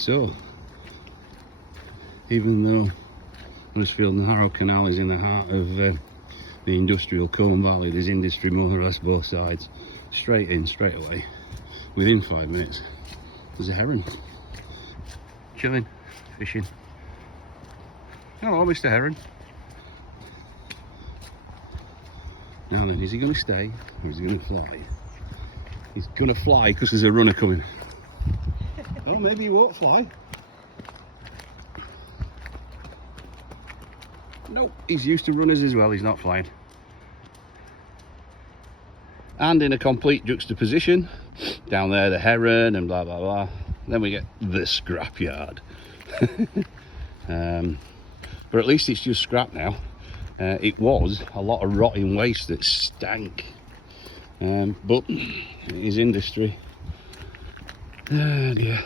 So, even though Huddersfield and Harrow Canal is in the heart of the industrial Colne Valley, there's industry more or less both sides. Straight in, straight away, within 5 minutes, there's a heron. Chilling, fishing. Hello, Mr. Heron. Now then, is he going to stay or is he going to fly? He's going to fly because there's a runner coming. Oh, maybe he won't fly. Nope, he's used to runners as well, he's not flying. And in a complete juxtaposition, down there the heron and blah blah blah. Then we get the scrapyard. But at least it's just scrap now. It was a lot of rotting waste that stank. But it is industry. Oh dear.